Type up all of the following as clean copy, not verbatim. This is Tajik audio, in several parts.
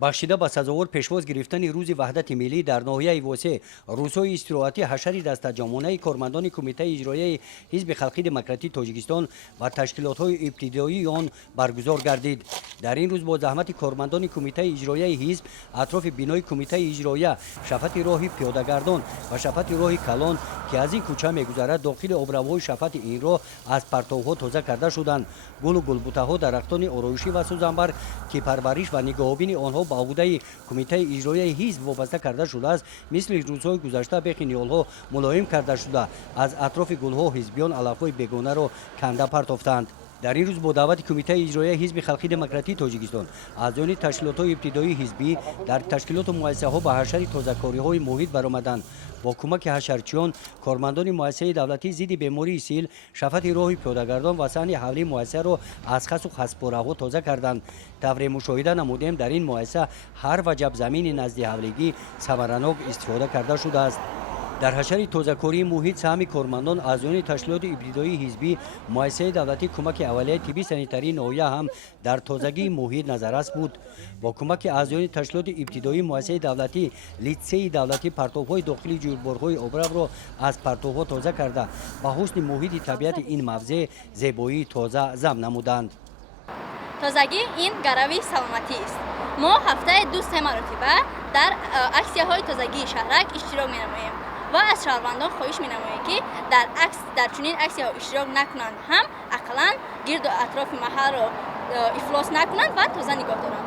бахшида ба сазовор пешвоз гирифтани рӯзи ваҳдати миллӣ дар ноҳияи восе рӯзҳои истироҳатӣ ҳашари дастаҷомонаи кормандони кумитаи иҷроияи ҳизби халқии демократии тоҷикистон ва ташкилотҳои ибтидоии он баргузор гардид. дар ин рӯз бо заҳмати кормандони кумитаи иҷроияи ҳизб атрофи бинои кумитаи иҷроия, шафати роҳи пиёдагардон ва шафати роҳи калон ки аз ин кӯча мегузарад дохили обравҳои шафати ин роҳ аз партовҳо тоза карда шуданд. гулу гулбутаҳо, дарахтони ороишӣ ва сӯзанбар ки парвариш ва нигоҳубини онҳо ба ӯҳдаи кумитаи иҷроияи ҳизб вобаста карда шудааст, мисли рӯзҳои гузашта бехи ниёлҳо мулоим карда шуда аз атрофи гулҳо ҳизбиён алафҳои бегонаро канда партофтанд. дар ин рӯз бо даъвати кумитаи иҷроияи ҳизби халқии демократии тоҷикистон аъзоёни ташкилотҳои ибтидоии ҳизбӣ дар ташкилоту муассисаҳо ба ҳашари тозакориҳои муҳит баромаданд. бо кӯмаки ҳашарчиён, кормандони муассисаи давлатӣ зидди бемории сил, шафати роҳи пиёдагардон ва саҳни ҳавлии муассисаро аз хасу хаспораҳо тоза карданд. тавре мушоҳида намудем, дар ин муассиса ҳар ваҷаб замини назди ҳавлигӣ самаранок истифода карда шудааст. дар ҳашари тозакории муҳит саҳми кормандон аъзоёни ташкилоти ибтидоии ҳизбӣ, муассисаи давлатӣ кӯмаки аввалияи тибби санитарии ноҳия ҳам дар тозагии муҳит назаррас буд. бо кӯмаки аъзоёни ташкилоти ибтидоии муассисаи давлатӣ, литсеи давлатӣ партовҳои дохили ҷӯйборҳои обравро аз партовҳо тоза карда ба ҳусни муҳити табиати ин мавзеъ зебоии тоза зам намуданд. тозагӣ ин гарави саломатист. мо ҳафтаи 2-3 маротиба дар аксияҳои тозагии шаҳрак иштирок менамоем ва аз шаҳрвандон хоҳиш менамоем ки дар чунин аксияҳо иштирок накунанд, ҳам ақаллан гирду атрофи маҳалро ифлос накунанд ва тоза нигоҳ доранд.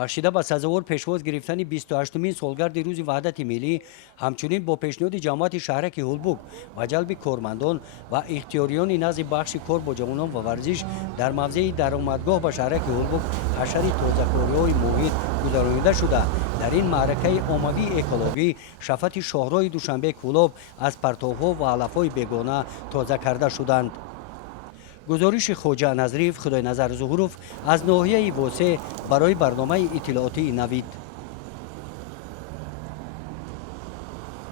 бахшида ба сазовор пешвоз гирифтани 28-умин солгарди рӯзи ваҳдати миллӣ, ҳамчунин бо пешниҳоди ҷамоати шаҳраки ҳулбуг ва ҷалби кормандон ва ихтиёриёни назди бахши кор бо ҷавонон ва варзиш дар мавзеи даромадгоҳ ба шаҳраки ҳулбуг ҳашари тозакориҳои муҳит гузаронида шуда, дар ин маъракаи оммавии экологӣ шафати шоҳроҳи Душанбе Кӯлоб аз партовҳо ва алафҳои бегона тоза карда шуданд. гузориши Хоҷа Назрив, Худойназар Зуҳуров аз ноҳияи Восе барои барномаи иттилоотии Навид.